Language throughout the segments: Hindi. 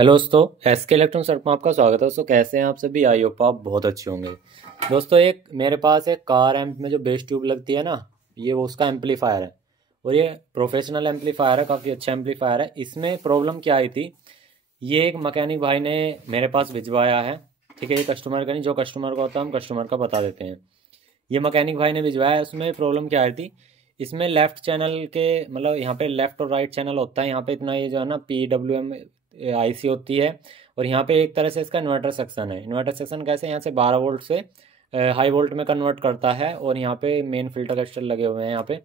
हेलो दोस्तों, एसके इलेक्ट्रॉनिक्स सर्ट में आपका स्वागत है। दोस्तों कैसे हैं आप सभी? आई होप आप बहुत अच्छे होंगे। दोस्तों एक मेरे पास एक कार एम्प में जो बेस ट्यूब लगती है ना, ये वो उसका एम्पलीफायर है और ये प्रोफेशनल एम्पलीफायर है, काफ़ी अच्छा एम्पलीफायर है। इसमें प्रॉब्लम क्या आई थी, ये एक मैकेनिक भाई ने मेरे पास भिजवाया है। ठीक है, ये कस्टमर का नहीं, जो कस्टमर का होता है हम कस्टमर का बता देते हैं। ये मैकेनिक भाई ने भिजवाया है। उसमें प्रॉब्लम क्या आई थी, इसमें लेफ्ट चैनल के मतलब यहाँ पे लेफ्ट और राइट चैनल होता है। यहाँ पे इतना ये जो है ना PWM आईसी होती है और यहाँ पे एक तरह से इसका इन्वर्टर सेक्शन है। इन्वर्टर सेक्शन कैसे, यहाँ से 12 वोल्ट से हाई वोल्ट में कन्वर्ट करता है और यहाँ पे मेन फिल्टर एक्स्ट्रा लगे हुए हैं यहाँ पे।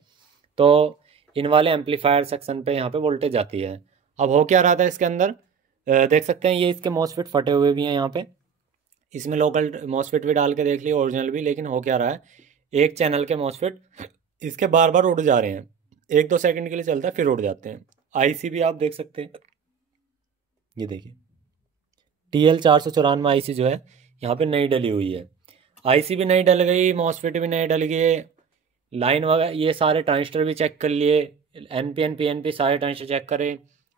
तो इन वाले एम्पलीफायर सेक्शन पे यहाँ पे वोल्टेज आती है। अब हो क्या रहा था इसके अंदर, देख सकते हैं ये इसके मॉसफेट फटे हुए भी हैं यहाँ पे। इसमें लोकल मॉसफेट भी डाल के देख लिए, ओरिजिनल भी, लेकिन हो क्या रहा है, एक चैनल के मॉसफेट इसके बार बार उड़ जा रहे हैं। 1-2 सेकंड के लिए चलता है फिर उड़ जाते हैं। आईसी भी आप देख सकते हैं, ये देखिए TL 494 आईसी जो है यहाँ पे नई डली हुई है। आईसी भी नई डल गई, मॉसफेट भी नई डल गई, लाइन वगैरह ये सारे ट्रांजिस्टर भी चेक कर लिए, NPN PNP सारे ट्रांजिस्टर चेक करे,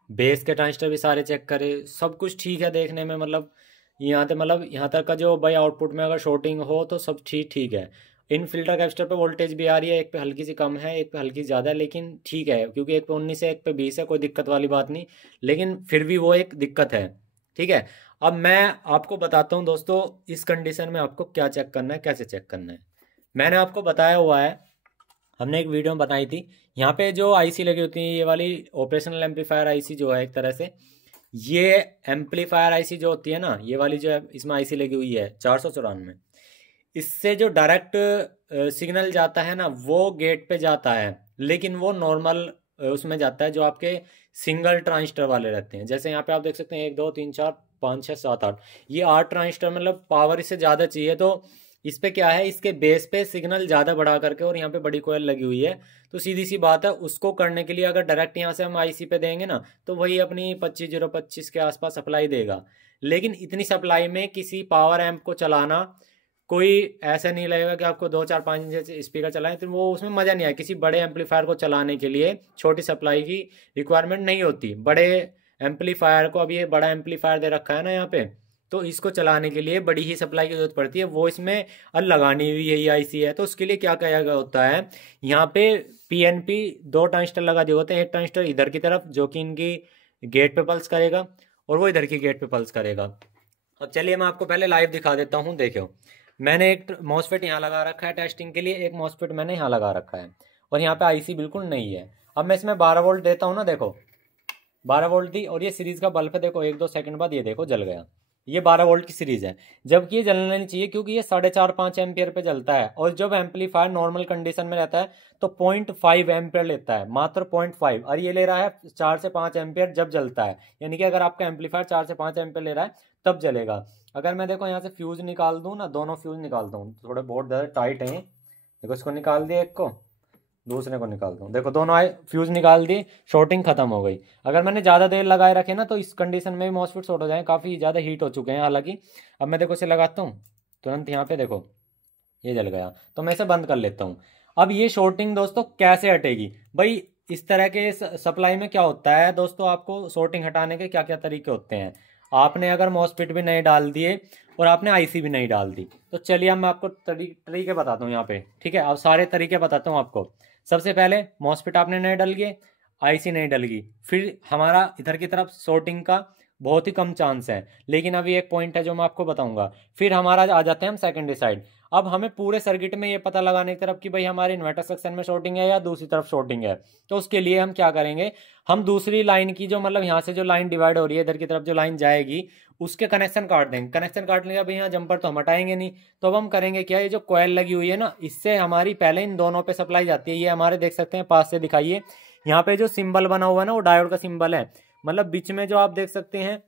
बेस के ट्रांजिस्टर भी सारे चेक करे, सब कुछ ठीक है देखने में। यहाँ तक का जो भाई आउटपुट में अगर शॉर्टिंग हो तो सब ठीक ठीक है। इन फिल्टर कैपेसिटर पे वोल्टेज भी आ रही है, एक पे हल्की सी कम है, एक पे हल्की ज़्यादा है, लेकिन ठीक है क्योंकि एक पे 19 है एक पे 20 है, कोई दिक्कत वाली बात नहीं। लेकिन फिर भी वो एक दिक्कत है। ठीक है, अब मैं आपको बताता हूँ दोस्तों इस कंडीशन में आपको क्या चेक करना है, कैसे चेक करना है। मैंने आपको बताया हुआ है, हमने एक वीडियो में बताई थी। यहाँ पे जो आईसी लगी होती है, ये वाली ऑपरेशनल एम्पलीफायर आईसी जो है एक तरह से, ये एम्पलीफायर आईसी जो होती है ना, ये वाली जो है इसमें आईसी लगी हुई है 494, इससे जो डायरेक्ट सिग्नल जाता है ना वो गेट पे जाता है, लेकिन वो नॉर्मल उसमें जाता है जो आपके सिंगल ट्रांजिस्टर वाले रहते हैं। जैसे यहाँ पे आप देख सकते हैं 1 2 3 4 5 6 7 8, ये 8 ट्रांजिस्टर, मतलब पावर इससे ज़्यादा चाहिए। तो इस पे क्या है, इसके बेस पे सिग्नल ज़्यादा बढ़ा करके, और यहाँ पे बड़ी कोयल लगी हुई है, तो सीधी सी बात है उसको करने के लिए अगर डायरेक्ट यहाँ से हम आईसी पे देंगे ना तो वही अपनी 25025 के आसपास सप्लाई देगा। लेकिन इतनी सप्लाई में किसी पावर एम्प को चलाना कोई ऐसा नहीं लगेगा कि आपको 2 4 5 स्पीकर चलाएं, तो वो उसमें मज़ा नहीं आया। किसी बड़े एम्पलीफायर को चलाने के लिए छोटी सप्लाई की रिक्वायरमेंट नहीं होती। बड़े एम्पलीफायर को, अब ये बड़ा एम्पलीफायर दे रखा है ना यहाँ पे, तो इसको चलाने के लिए बड़ी ही सप्लाई की जरूरत पड़ती है। वो इसमें लगानी हुई यही आईसी है। तो उसके लिए क्या किया गया होता है, यहाँ पे PNP 2 ट्रांजिस्टर लगा दिए होते हैं। एक ट्रांजिस्टर इधर की तरफ जो कि इनकी गेट पे पल्स करेगा और वो इधर की गेट पे पल्स करेगा। अब चलिए मैं आपको पहले लाइव दिखा देता हूँ। देखो मैंने एक मॉसफेट यहाँ लगा रखा है टेस्टिंग के लिए, एक मॉसफेट मैंने यहाँ लगा रखा है और यहाँ पे आईसी बिल्कुल नहीं है। अब मैं इसमें 12 वोल्ट देता हूँ ना, देखो 12 वोल्ट दी, और ये सीरीज का बल्ब है, देखो 1-2 सेकंड बाद ये देखो जल गया। ये 12 वोल्ट की सीरीज है, जबकि ये जलना नहीं चाहिए क्योंकि ये 4.5-5 एम्पियर पे जलता है। और जब एम्पलीफायर नॉर्मल कंडीशन में रहता है तो 0.5 एम्पियर लेता है, मात्र 0.5, और ये ले रहा है 4 से 5 एम्पियर जब जलता है। यानी कि अगर आपका एम्पलीफायर 4 से 5 एम्पियर ले रहा है तब जलेगा। अगर मैं देखो यहाँ से फ्यूज निकाल दूँ ना, दोनों फ्यूज निकालता हूँ, थोड़े बहुत ज़्यादा टाइट हैं, देखो इसको निकाल दिया, एक को दूसरे को निकालता हूँ, देखो दोनों आए, फ्यूज निकाल दी, शॉर्टिंग खत्म हो गई। अगर मैंने ज़्यादा देर लगाए रखे ना तो इस कंडीशन में भी मॉसफेट शॉर्ट हो जाए, काफ़ी ज़्यादा हीट हो चुके हैं हालांकि। अब मैं देखो इसे लगाता हूँ, तुरंत यहाँ पे देखो ये जल गया, तो मैं इसे बंद कर लेता हूँ। अब ये शॉर्टिंग दोस्तों कैसे हटेगी भाई, इस तरह के सप्लाई में क्या होता है दोस्तों, आपको शॉर्टिंग हटाने के क्या क्या तरीके होते हैं। आपने अगर मॉसफेट भी नहीं डाल दिए और आपने आईसी भी नहीं डाल दी, तो चलिए अब मैं आपको तरीके बताता हूँ यहाँ पे। ठीक है, अब सारे तरीके बताता हूँ आपको। सबसे पहले मॉसफेट आपने नहीं डल गए, आईसी नहीं डल गई, फिर हमारा इधर की तरफ शॉर्टिंग का बहुत ही कम चांस है। लेकिन अभी एक पॉइंट है जो मैं आपको बताऊंगा। फिर हमारा आ जाते हैं हम सेकेंडरी साइड। अब हमें पूरे सर्किट में ये पता लगाने की तरफ कि भाई हमारे इन्वर्टर सेक्शन में शॉर्टिंग है या दूसरी तरफ शॉर्टिंग है। तो उसके लिए हम क्या करेंगे, हम दूसरी लाइन की जो मतलब यहाँ से जो लाइन डिवाइड हो रही है, इधर की तरफ जो लाइन जाएगी उसके कनेक्शन काट देंगे। कनेक्शन काटने के भाई यहाँ जंपर तो हम हटाएंगे नहीं, तो अब हम करेंगे क्या, ये जो कॉयल लगी हुई है ना, इससे हमारी पहले इन दोनों पे सप्लाई जाती है। ये हमारे देख सकते हैं, पास से दिखाइए, यहाँ पे जो सिंबल बना हुआ है ना वो डायोड का सिंबल है, मतलब बीच में जो आप देख सकते हैं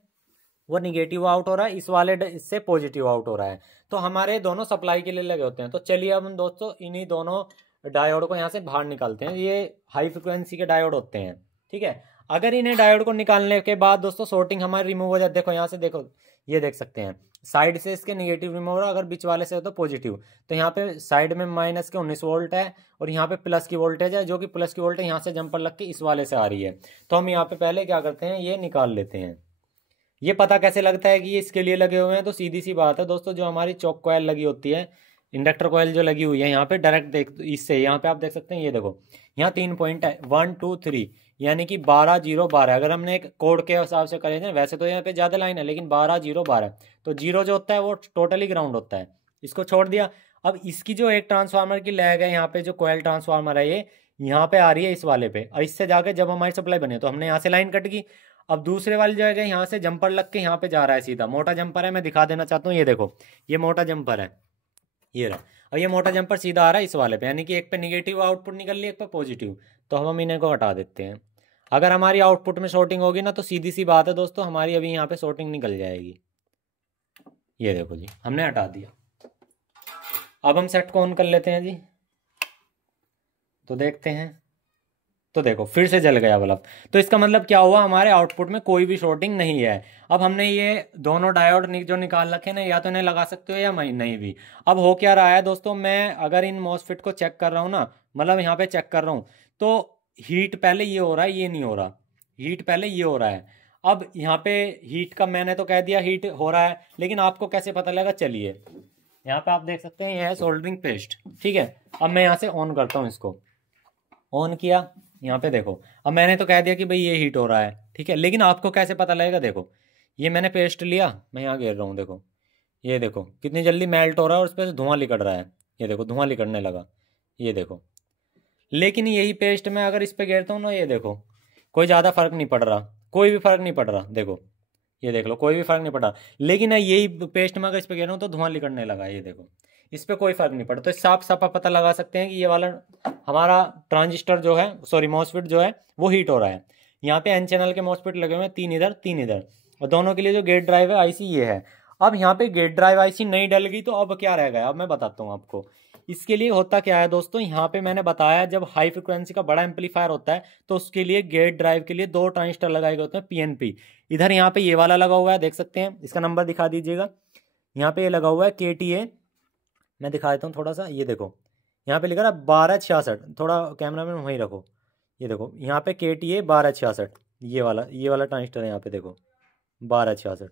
वो निगेटिव आउट हो रहा है, इस वाले इससे पॉजिटिव आउट हो रहा है। तो हमारे दोनों सप्लाई के लिए लगे होते हैं। तो चलिए अब हम दोस्तों इन्हीं दोनों डायोड को यहाँ से बाहर निकालते हैं। ये हाई फ्रिक्वेंसी के डायोड होते हैं। ठीक है, अगर इन्हें डायोड को निकालने के बाद दोस्तों शॉर्टिंग हमारी रिमूव हो जाती है। देखो यहाँ से, देखो ये देख सकते हैं साइड से इसके निगेटिव रिमूव हो रहा है, अगर बीच वाले से हो तो पॉजिटिव। तो यहाँ पे साइड में माइनस के 19 वोल्ट है और यहाँ पे प्लस की वोल्टेज है, जो कि प्लस की वोल्टेज यहाँ से जंपर लग के इस वाले से आ रही है। तो हम यहाँ पे पहले क्या करते हैं, ये निकाल लेते हैं। ये पता कैसे लगता है कि ये इसके लिए लगे हुए हैं? तो सीधी सी बात है दोस्तों, जो हमारी चौक कॉयल लगी होती है, इंडक्टर कॉयल जो लगी हुई है यहाँ पे डायरेक्ट देख, इससे यहाँ पे आप देख सकते हैं, ये देखो यहाँ 3 पॉइंट है, 1 2 3, यानी कि 12 0 12। अगर हमने एक कोड के हिसाब से करें ना, वैसे तो यहाँ पे ज़्यादा लाइन है लेकिन 12 0 12, तो जीरो जो होता है वो टोटली ग्राउंड होता है, इसको छोड़ दिया। अब इसकी जो एक ट्रांसफार्मर की लैग है यहाँ पे, जो कोयल ट्रांसफार्मर है ये यहाँ पे आ रही है इस वाले पे, और इससे जाके जब हमारी सप्लाई बने तो हमने यहाँ से लाइन कट गई। अब दूसरे वाली जगह यहाँ से जंपर लग के यहाँ पे जा रहा है सीधा, मोटा जंपर है, मैं दिखा देना चाहता हूँ, ये देखो ये मोटा जंपर है, ये रहा। और ये मोटा जंपर सीधा आ रहा है इस वाले पे, यानी कि एक पे निगेटिव आउटपुट निकल रही है, एक पे पॉजिटिव, तो हम इन्हें को हटा देते हैं। अगर हमारी आउटपुट में शॉर्टिंग होगी ना, तो सीधी सी बात है दोस्तों, हमारी अभी यहाँ पे शॉर्टिंग निकल जाएगी। ये देखो जी, हमने हटा दिया। अब हम सेट को ऑन कर लेते हैं जी, तो देखते हैं, तो देखो फिर से जल गया बल्ब। तो इसका मतलब क्या हुआ, हमारे आउटपुट में कोई भी शॉर्टिंग नहीं है। अब हमने ये दोनों डायोड जो निकाल रखे ना, या तो इन्हें लगा सकते हो या नहीं भी। अब हो क्या रहा है दोस्तों, मैं अगर इन मॉसफेट को चेक कर रहा हूँ ना, मतलब यहाँ पे चेक कर रहा हूँ, तो हीट पहले ये हो रहा है, ये नहीं हो रहा, हीट पहले ये हो रहा है। अब यहाँ पे हीट का मैंने तो कह दिया हीट हो रहा है, लेकिन आपको कैसे पता लगा, चलिए यहाँ पे आप देख सकते हैं, यह है सोल्डरिंग पेस्ट, ठीक है। अब मैं यहाँ से ऑन करता हूँ, इसको ऑन किया, यहाँ पे देखो, अब मैंने तो कह दिया कि भाई ये हीट हो रहा है, ठीक है, लेकिन आपको कैसे पता लगेगा, देखो ये मैंने पेस्ट लिया, मैं यहाँ घेर रहा हूँ, देखो ये देखो कितनी जल्दी मेल्ट हो रहा है और उस पर धुआं निकल रहा है, ये देखो धुआं निकलने लगा, ये देखो। लेकिन यही पेस्ट मैं अगर इस पर घेरता हूँ ना, ये देखो कोई ज़्यादा फर्क नहीं पड़ रहा, कोई भी फर्क नहीं पड़ रहा, देखो ये देख लो कोई भी फर्क नहीं पड़ा। लेकिन यही पेस्ट में अगर इस पर घेर रहा हूँ तो धुआं निकलने लगा, ये देखो इस पर कोई फर्क नहीं पड़ा। तो साफ साफ पता लगा सकते हैं कि ये वाला हमारा ट्रांजिस्टर जो है, सॉरी मॉसफेट जो है वो हीट हो रहा है। यहाँ पे एन चैनल के मॉसफेट लगे हुए हैं, 3 इधर 3 इधर, और दोनों के लिए जो गेट ड्राइव है आईसी ये है। अब यहाँ पे गेट ड्राइव आईसी नहीं डल गई तो अब क्या रह गया, अब मैं बताता हूँ आपको। इसके लिए होता क्या है दोस्तों, यहाँ पे मैंने बताया जब हाई फ्रिक्वेंसी का बड़ा एम्पलीफायर होता है तो उसके लिए गेट ड्राइव के लिए 2 ट्रांजिस्टर लगाए गए होते हैं पीएनपी। इधर यहाँ पे ये वाला लगा हुआ है, देख सकते हैं, इसका नंबर दिखा दीजिएगा, यहाँ पे ये लगा हुआ है KTA, मैं दिखा देता हूँ थोड़ा सा, ये देखो यहाँ पे लिखा है 1266, थोड़ा कैमरा में वहीं रखो, ये देखो यहाँ पे KTA 1266, ये वाला ट्रांजिस्टर है, यहाँ पे देखो 1266,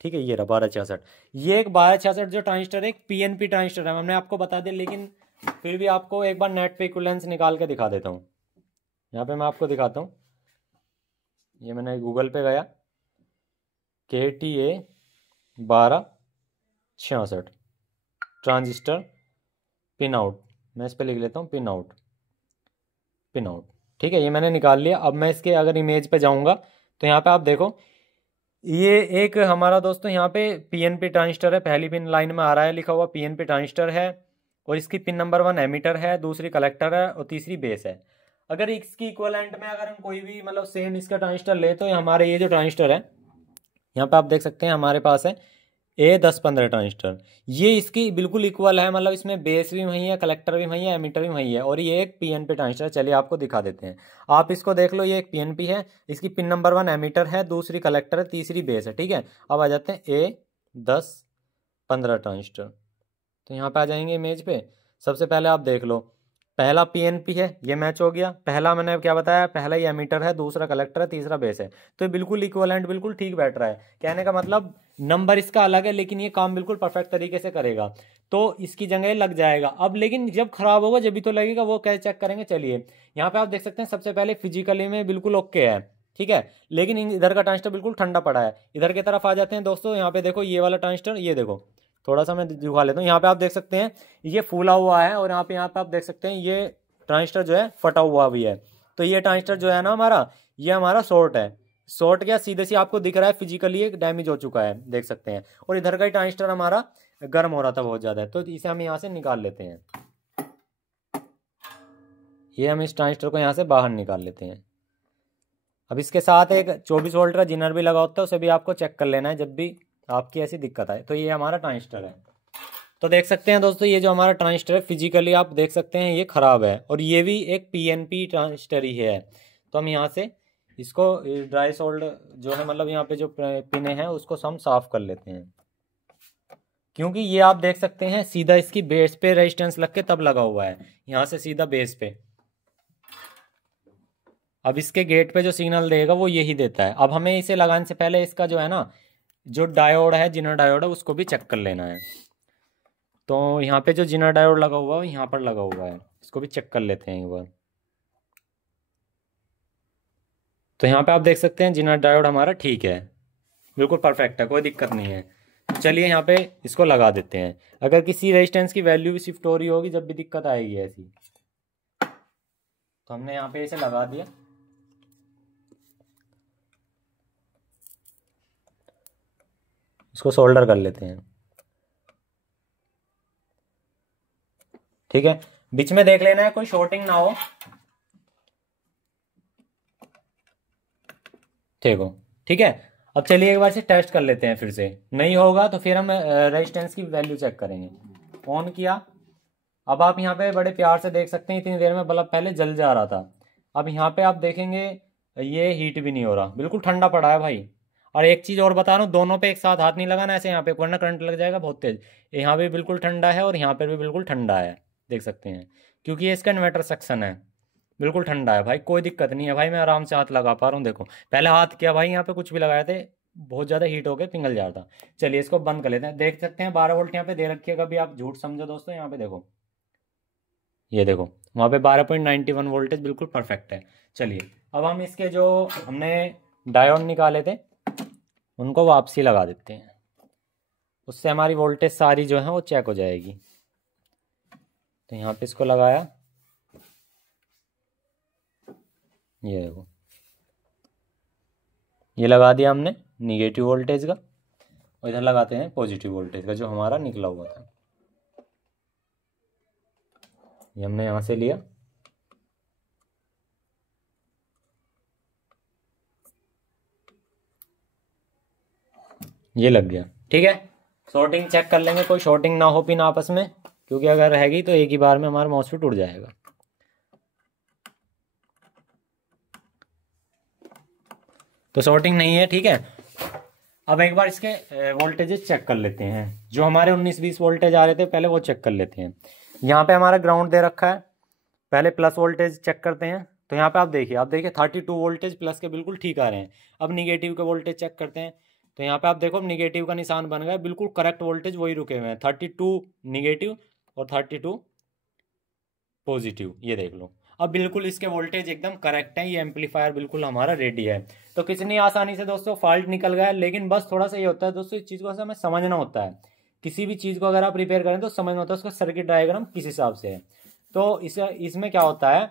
ठीक है, ये रहा 1266। ये एक 1266 जो ट्रांजिस्टर है एक पीएनपी ट्रांजिस्टर है, हमने आपको बता दिया, लेकिन फिर भी आपको एक बार नेट पे इक्विवेलेंस निकाल के दिखा देता हूँ। यहाँ पे मैं आपको दिखाता हूँ, ये मैंने गूगल पे गया, KTA 1266 ट्रांजिस्टर पिन आउट, मैं इस पर लिख लेता हूँ पिन आउट, पिन आउट, ठीक है, ये मैंने निकाल लिया। अब मैं इसके अगर इमेज पे जाऊँगा तो यहाँ पे आप देखो, ये एक हमारा दोस्तों यहाँ पे पीएनपी ट्रांजिस्टर है, पहली पिन लाइन में आ रहा है लिखा हुआ पीएनपी ट्रांजिस्टर है, और इसकी पिन नंबर 1 एमीटर है, दूसरी कलेक्टर है और तीसरी बेस है। अगर इसकी इक्वलेंट में अगर हम कोई भी मतलब सेम इसका ट्रांजिस्टर ले, तो हमारे ये जो ट्रांजिस्टर है यहाँ पे आप देख सकते हैं हमारे पास है A1015 ट्रांजिस्टर, ये इसकी बिल्कुल इक्वल है, मतलब इसमें बेस भी वही है, कलेक्टर भी वही है, एमीटर भी वही है, और ये एक पीएनपी ट्रांजिस्टर। चलिए आपको दिखा देते हैं, आप इसको देख लो, ये एक पीएनपी है, इसकी पिन नंबर 1 एमीटर है, दूसरी कलेक्टर है, तीसरी बेस है, ठीक है। अब आ जाते हैं A1015 ट्रांजिस्टर, तो यहाँ पे आ जाएंगे इमेज पे। सबसे पहले आप देख लो, पहला पीएनपी है, ये मैच हो गया, पहला मैंने क्या बताया, पहला ही एमीटर है, दूसरा कलेक्टर है, तीसरा बेस है, तो ये बिल्कुल इक्विवेलेंट, बिल्कुल ठीक बैठ रहा है। कहने का मतलब नंबर इसका अलग है, लेकिन ये काम बिल्कुल परफेक्ट तरीके से करेगा, तो इसकी जगह लग जाएगा। अब लेकिन जब खराब होगा जब भी तो लगेगा, वो कैसे चेक करेंगे, चलिए यहाँ पे आप देख सकते हैं, सबसे पहले फिजिकली में बिल्कुल ओके है, ठीक है, लेकिन इधर का ट्रांजिस्टर बिल्कुल ठंडा पड़ा है। इधर की तरफ आ जाते हैं दोस्तों, यहाँ पे देखो ये वाला ट्रांजिस्टर, ये देखो थोड़ा सा मैं दिखा लेता हूँ, यहाँ पे आप देख सकते हैं ये फूला हुआ है, और यहाँ पे आप देख सकते हैं ये ट्रांजिस्टर जो है फटा हुआ भी है। तो ये ट्रांजिस्टर जो है ना हमारा, ये हमारा शॉर्ट है, शॉर्ट क्या सीधे सी आपको दिख रहा है, फिजिकली एक डैमेज हो चुका है, देख सकते हैं। और इधर का ही ट्रांजिस्टर हमारा गर्म हो रहा था बहुत ज़्यादा, तो इसे हम यहाँ से निकाल लेते हैं, ये हम इस ट्रांजिस्टर को यहाँ से बाहर निकाल लेते हैं। अब इसके साथ एक 24 वोल्ट का जिनर भी लगा होता है, उसे भी आपको चेक कर लेना है जब भी आपकी ऐसी दिक्कत आए। तो ये हमारा ट्रांजिस्टर है, तो देख सकते हैं दोस्तों ये जो हमारा ट्रांजिस्टर है फिजिकली आप देख सकते हैं ये ख़राब है, और ये भी एक पीएनपी ट्रांजिस्टर ही है। तो हम यहाँ से इसको ड्राई सोल्ड जो है, मतलब यहाँ पे जो पिने हैं उसको हम साफ कर लेते हैं, क्योंकि ये आप देख सकते हैं सीधा इसकी बेस पे रेजिस्टेंस लग के तब लगा हुआ है, यहाँ से सीधा बेस पे। अब इसके गेट पे जो सिग्नल देगा वो यही देता है। अब हमें इसे लगाने से पहले इसका जो है ना, जो डायोड है, जिनर डायोड है, उसको भी चेक कर लेना है। तो यहाँ पे जो जिनर डायोड लगा हुआ है यहाँ पर लगा हुआ है, इसको भी चेक कर लेते हैं एक बार। तो यहाँ पे आप देख सकते हैं जिनर डायोड हमारा ठीक है, बिल्कुल परफेक्ट है, कोई दिक्कत नहीं है। तो चलिए यहाँ पे इसको लगा देते हैं। अगर किसी रेजिस्टेंस की वैल्यू भी शिफ्ट हो रही होगी जब भी दिक्कत आएगी ऐसी। तो हमने यहाँ पे इसे लगा दिया। इसको सोल्डर कर लेते हैं। ठीक है, बीच में देख लेना है कोई शॉर्टिंग ना हो। ठीक है। अब चलिए एक बार से टेस्ट कर लेते हैं, फिर से नहीं होगा तो फिर हम रेजिस्टेंस की वैल्यू चेक करेंगे। ऑन किया। अब आप यहाँ पे बड़े प्यार से देख सकते हैं इतनी देर में बल्ब पहले जल जा रहा था। अब यहाँ पे आप देखेंगे ये हीट भी नहीं हो रहा, बिल्कुल ठंडा पड़ा है भाई। और एक चीज़ और बता रहा हूँ, दोनों पे एक साथ हाथ नहीं लगाना ऐसे यहाँ पे, वरना करंट लग जाएगा बहुत तेज। यहाँ पे बिल्कुल ठंडा है और यहाँ पर भी बिल्कुल ठंडा है, देख सकते हैं, क्योंकि ये इसका इन्वर्टर सेक्शन है। बिल्कुल ठंडा है भाई, कोई दिक्कत नहीं है भाई, मैं आराम से हाथ लगा पा रहा हूँ। देखो पहले हाथ किया भाई, यहाँ पे कुछ भी लगाए थे, बहुत ज़्यादा हीट होकर पिघल जाता। चलिए इसको बंद कर लेते हैं। देख सकते हैं 12 वोल्ट यहाँ पे दे रखी है, कभी आप झूठ समझो दोस्तों। यहाँ पे देखो, ये देखो वहाँ पे 12.91 वोल्टेज बिल्कुल परफेक्ट है। चलिए अब हम इसके जो हमने डायोड निकाले थे उनको वापसी लगा देते हैं, उससे हमारी वोल्टेज सारी जो है वो चेक हो जाएगी। तो यहाँ पे इसको लगाया, ये देखो ये लगा दिया हमने निगेटिव वोल्टेज का, और इधर लगाते हैं पॉजिटिव वोल्टेज का जो हमारा निकला हुआ था। ये हमने यहाँ से लिया, ये लग गया। ठीक है, शॉर्टिंग चेक कर लेंगे, कोई शॉर्टिंग ना हो पिन आपस में, क्योंकि अगर रहेगी तो एक ही बार में हमारा मॉसफेट उड़ जाएगा। तो शॉर्टिंग नहीं है, ठीक है। अब एक बार इसके वोल्टेजेस चेक कर लेते हैं, जो हमारे 19-20 वोल्टेज आ रहे थे पहले वो चेक कर लेते हैं। यहाँ पे हमारा ग्राउंड दे रखा है, पहले प्लस वोल्टेज चेक करते हैं। तो यहाँ पे आप देखिए 32 वोल्टेज प्लस के बिल्कुल ठीक आ रहे हैं। अब निगेटिव के वोल्टेज चेक करते हैं। तो यहाँ पे आप देखो निगेटिव का निशान बन गया, बिल्कुल करेक्ट वोल्टेज वही रुके हुए हैं, 32 निगेटिव और 32 पॉजिटिव, ये देख लो। अब बिल्कुल इसके वोल्टेज एकदम करेक्ट है, ये एम्पलीफायर बिल्कुल हमारा रेडी है। तो कितनी आसानी से दोस्तों फॉल्ट निकल गया। लेकिन बस थोड़ा सा ये होता है दोस्तों, इस चीज़ को हमें समझना होता है। किसी भी चीज़ को अगर आप रिपेयर करें तो समझना होता है उसका सर्किट डायग्राम किस हिसाब से है। तो इसमें क्या होता है,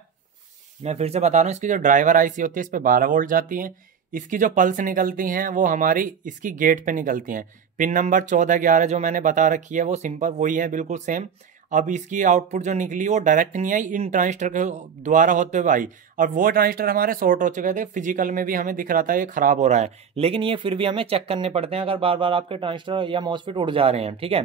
मैं फिर से बता रहा हूँ, इसकी जो ड्राइवर आईसी होती है इस पर 12 वोल्ट जाती है। इसकी जो पल्स निकलती हैं वो हमारी इसकी गेट पे निकलती हैं। पिन नंबर 14-11 जो मैंने बता रखी है वो सिंपल वही है, बिल्कुल सेम। अब इसकी आउटपुट जो निकली वो डायरेक्ट नहीं आई, इन ट्रांजिस्टर के द्वारा होते हुए आई। और वो ट्रांजिस्टर हमारे शॉर्ट हो चुके थे, फिजिकल में भी हमें दिख रहा था ये खराब हो रहा है। लेकिन ये फिर भी हमें चेक करने पड़ते हैं अगर बार बार आपके ट्रांजिस्टर या मॉसफेट उड़ जा रहे हैं, ठीक है।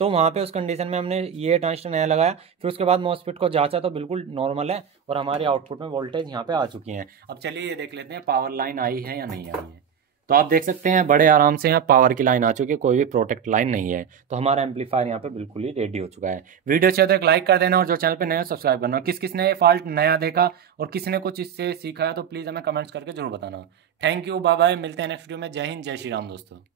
तो वहाँ पे उस कंडीशन में हमने ये ट्रांजिस्टर नया लगाया, फिर उसके बाद मॉसफेट को जांचा तो बिल्कुल नॉर्मल है, और हमारे आउटपुट में वोल्टेज यहाँ पे आ चुकी हैं। अब चलिए ये देख लेते हैं पावर लाइन आई है या नहीं आई है। तो आप देख सकते हैं बड़े आराम से यहाँ पावर की लाइन आ चुकी है, कोई भी प्रोटेक्ट लाइन नहीं है। तो हमारा एम्पलीफायर यहाँ पे बिल्कुल ही रेडी हो चुका है। वीडियो अच्छी हो तो एक लाइक कर देना, और जो चैनल पे नया सब्सक्राइब करना। किस किस ने ये फॉल्ट नया देखा और किसी ने कुछ इससे सीखा है तो प्लीज़ हमें कमेंट्स करके जरूर बताना। थैंक यू, बाय बाय, मिलते हैं नेक्स्ट वीडियो में। जय हिंद, जय श्री राम दोस्तों।